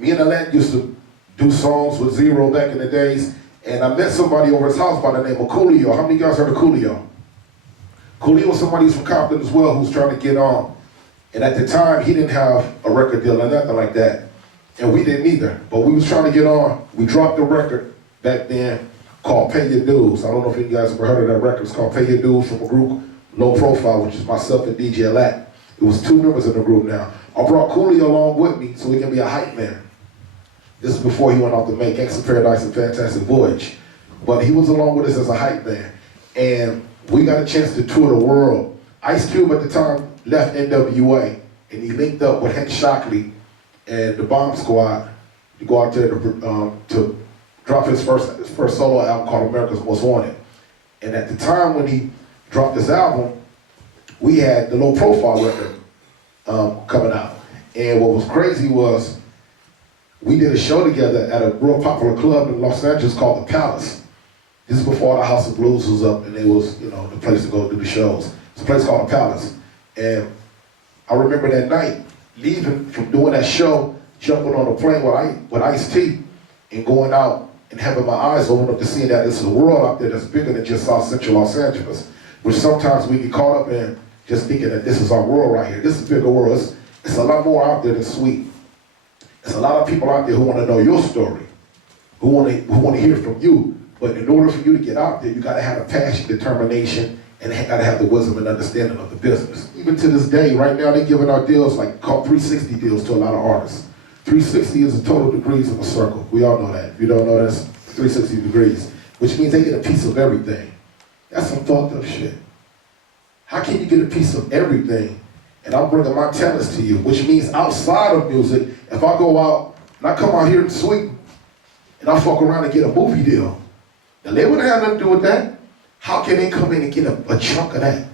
me and Alette used to do songs with Zero back in the days, and I met somebody over his house by the name of Coolio. How many of you guys heard of Coolio? Coolio was somebody who's from Compton as well who's trying to get on. And at the time, he didn't have a record deal or nothing like that. And we didn't either, but we was trying to get on. We dropped a record back then called Pay Your Dues. I don't know if you guys ever heard of that record. It's called Pay Your Dues from a group, Low Profile, which is myself and DJ Alette. It was 2 members in the group now. I brought Coolio along with me so he can be a hype man. This is before he went off to make Gangsta Paradise and Fantastic Voyage. But he was along with us as a hype man. And we got a chance to tour the world. Ice Cube at the time left NWA, and he linked up with Hank Shockley and the Bomb Squad to go out there to drop his first solo album called America's Most Wanted. And at the time when he dropped this album, we had the Low Profile record coming out. And what was crazy was we did a show together at a real popular club in Los Angeles called The Palace. This is before the House of Blues was up and it was, the place to go do the shows. It's a place called The Palace. And I remember that night, leaving from doing that show, jumping on a plane with Ice-T and going out and having my eyes open up to seeing that there's a world out there that's bigger than just South Central Los Angeles, which sometimes we get caught up in just thinking that this is our world right here. This is a bigger world. It's a lot more out there than sweet. There's a lot of people out there who want to know your story, who want to hear from you. But in order for you to get out there, you got to have a passion, determination, and got to have the wisdom and understanding of the business. Even to this day, right now, they're giving out deals called 360 deals to a lot of artists. 360 is the total degrees of a circle. We all know that. If you don't know, that's 360 degrees, which means they get a piece of everything. That's some fucked up shit. How can you get a piece of everything? And I'm bringing my talents to you, which means outside of music, if I go out and I come out here in Sweden and I fuck around and get a movie deal, the label don't have nothing to do with that. How can they come in and get a chunk of that?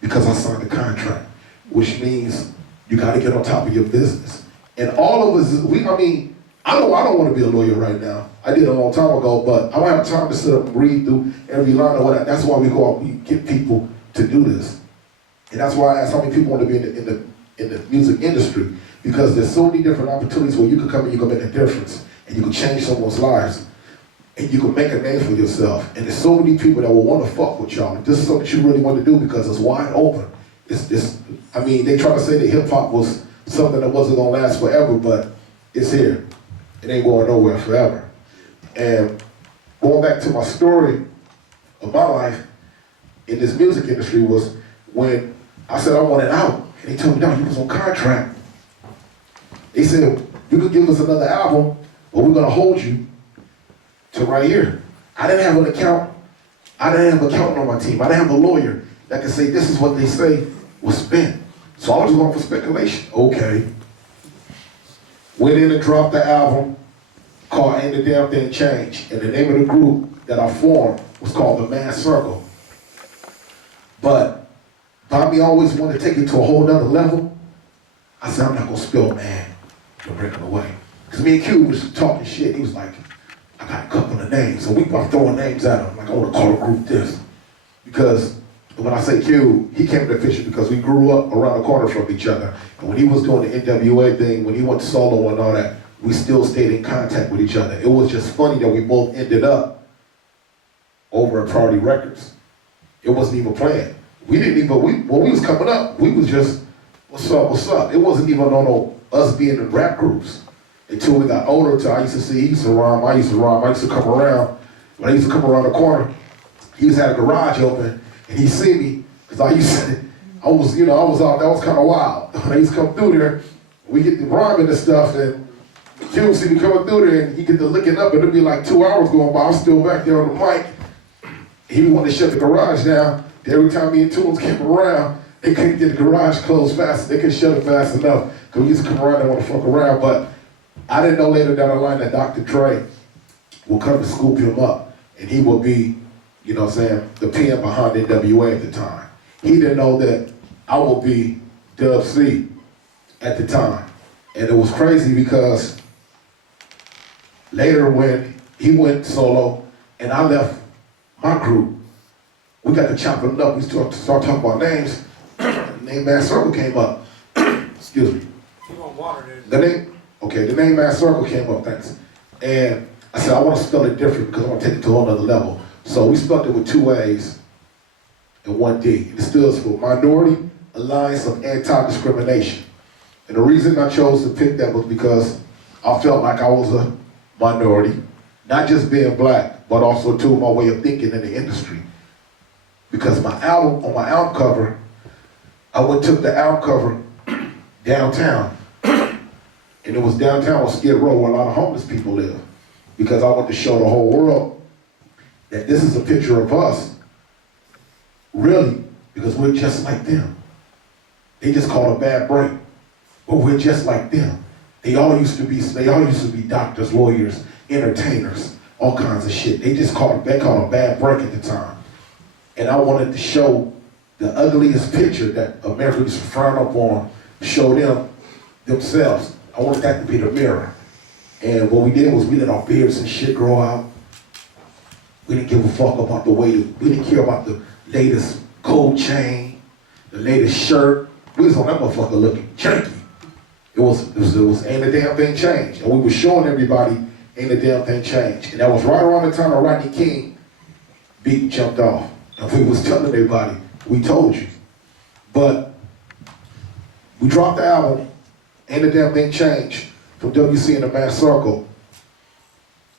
Because I signed a contract, which means you got to get on top of your business. And all of us, I don't want to be a lawyer right now. I did a long time ago, but I don't have time to sit up and read through every line of what. That's why we go out, we get people to do this. And that's why I ask how many people want to be in the music industry, because there's so many different opportunities where you can come and you can make a difference, and you can change someone's lives. And you can make a name for yourself. And there's so many people that will want to fuck with y'all. This is something you really want to do because it's wide open. They try to say that hip hop was something that wasn't gonna last forever, but it's here. It ain't going nowhere forever. And going back to my story of my life in this music industry was when I said I wanted out. And they told me, no, you was on contract. They said, you could give us another album, but we're gonna hold you to right here. I didn't have an accountant on my team. I didn't have a lawyer that could say this is what they say was spent. So I was going for speculation. Okay. Went in and dropped the album called Ain't a Damn Thing Changed. And the name of the group that I formed was called The Man Circle. But Bobby always wanted to take it to a whole nother level. I said, I'm not gonna spill man to bring it away. Because me and Q was talking shit. He was like, I got a couple of names, so I'm throwing names at him. Like, I want to call a group this. Because when I say Q, he came to the picture because we grew up around the corner from each other. And when he was doing the NWA thing, when he went solo and all that, we still stayed in contact with each other. It was just funny that we both ended up over at Priority Records. It wasn't even planned. When we was coming up, we was just, what's up, what's up? It wasn't even on us being in rap groups. Until we got older, I used to see, he used to rhyme, I used to come around. When I used to come around the corner, he was had a garage open, and he see me, because I was out, that was kind of wild. When I used to come through there, we get the rhyming and stuff, and Q would see me coming through there, and he get to looking up, and it'd be like 2 hours going by, I'm still back there on the mic. He would want to shut the garage down. Every time me and Tunes came around, they couldn't get the garage closed fast, they couldn't shut it fast enough, because we used to come around and want to fuck around, but I didn't know later down the line that Dr. Dre will come to scoop him up, and he will be, the PM behind NWA at the time. He didn't know that I would be Dub C at the time. And it was crazy because later when he went solo and I left my group, we got to chopping it up. We start talking about names. Name Man Circle came up. Excuse me. You want water, The name? Okay, the name Man Circle came up, thanks. And I said, I want to spell it different because I want to take it to a whole other level. So we spelled it with 2 A's and 1 D. It stands for Minority Alliance of Anti-Discrimination. And the reason I chose to pick that was because I felt like I was a minority, not just being black, but also too my way of thinking in the industry. Because on my album cover, I took the album cover downtown. And it was downtown on Skid Row where a lot of homeless people live. Because I want to show the whole world that this is a picture of us, really, because we're just like them. They just call it a bad break, but we're just like them. They all used to be doctors, lawyers, entertainers, all kinds of shit. They called it a bad break at the time. And I wanted to show the ugliest picture that America used to frown upon, show them themselves. I wanted that to be the mirror. And what we did was we let our beards and shit grow out. We didn't give a fuck about we didn't care about the latest gold chain, the latest shirt. We was on that motherfucker looking janky. It was ain't a damn thing changed. And we were showing everybody ain't a damn thing changed. And that was right around the time that Rodney King beat and jumped off. And we was telling everybody, we told you. But we dropped the album, Ain't a Damn Thing Changed, from WC and the Man Circle.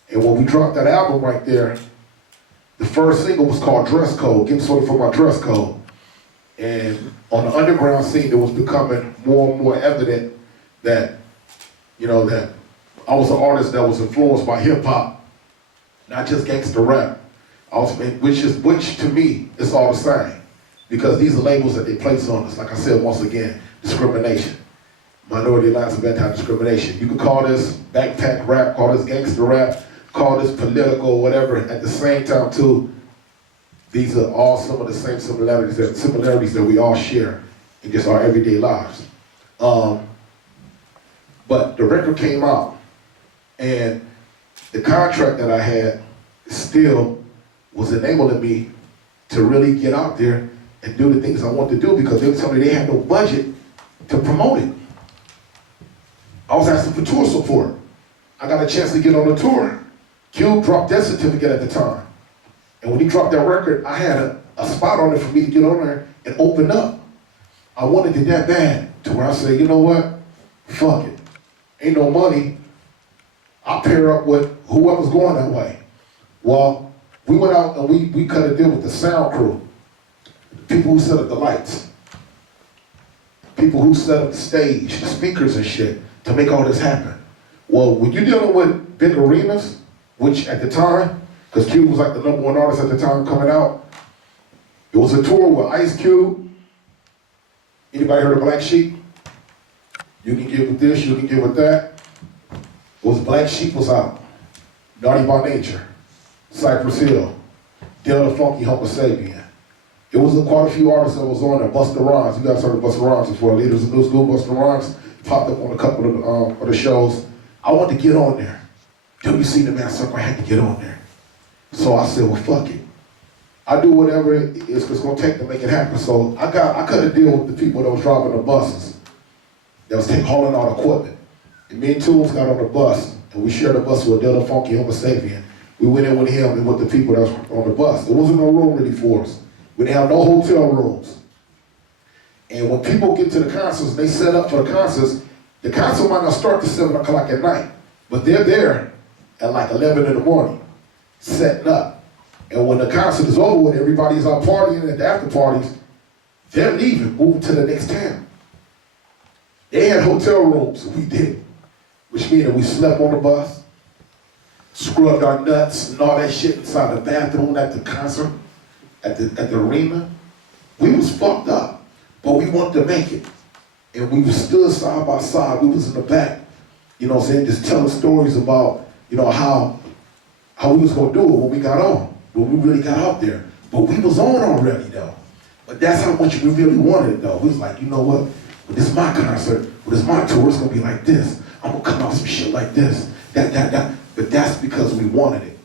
And when we dropped that album right there, the first single was called Dress Code, Getting Sorted for My Dress Code. And on the underground scene, it was becoming more and more evident that, that I was an artist that was influenced by hip hop, not just gangster rap. Which to me is all the same, because these are labels that they place on us. Like I said, once again, discrimination. Minority Alliance of Anti-Discrimination. You can call this backpack rap, call this gangster rap, call this political, whatever. At the same time, too, these are all some of the same similarities that we all share in just our everyday lives. But the record came out, and the contract that I had still was enabling me to really get out there and do the things I want to do, because they were telling me they had no budget to promote it. I was asking for tour support. I got a chance to get on a tour. Cube dropped that certificate at the time. And when he dropped that record, I had a spot on it for me to get on there and open up. I wanted it that bad to where I said, you know what? Fuck it. Ain't no money. I'll pair up with whoever's going that way. Well, we went out and we cut a deal with the sound crew. The people who set up the lights. People who set up the stage, the speakers and shit, to make all this happen. Well, when you're dealing with big arenas, which at the time, because Cube was like the #1 artist at the time coming out, it was a tour with Ice Cube. Anybody heard of Black Sheep? You can get with this, you can get with that. It was Black Sheep was out. Naughty by Nature, Cypress Hill, Delta Funky Humper Sapien. It was quite a few artists that was on there. Busta Rhymes, you guys heard of Busta Rhymes before. Leaders of New School, Busta Rhymes popped up on a couple of the shows. I wanted to get on there. WC the Man Circle, I had to get on there. So I said, well, fuck it. I do whatever it's gonna take to make it happen. So I cut a deal with the people that was driving the buses, that was hauling out equipment. And me and Tools got on the bus, and we shared a bus with Delta Funky Homo Sapien. We went in with him and with the people that was on the bus. There wasn't no room really for us. We didn't have no hotel rooms. And when people get to the concerts, they set up for the concert might not start till 7 o'clock at night, but they're there at like 11 in the morning, setting up. And when the concert is over with, everybody's out partying at the after parties, they're leaving, moving to the next town. They had hotel rooms, we didn't, which means that we slept on the bus, scrubbed our nuts and all that shit inside the bathroom at the concert, at the arena. We was fucked up, but we wanted to make it. And we were stood side by side. We was in the back, just telling stories about, how we was gonna do it when we got on, when we really got out there. But we was on already though. But that's how much we really wanted it though. We was like, you know what? When this is my concert, when it's my tour, it's gonna be like this. I'm gonna come out some shit like this, that. But that's because we wanted it.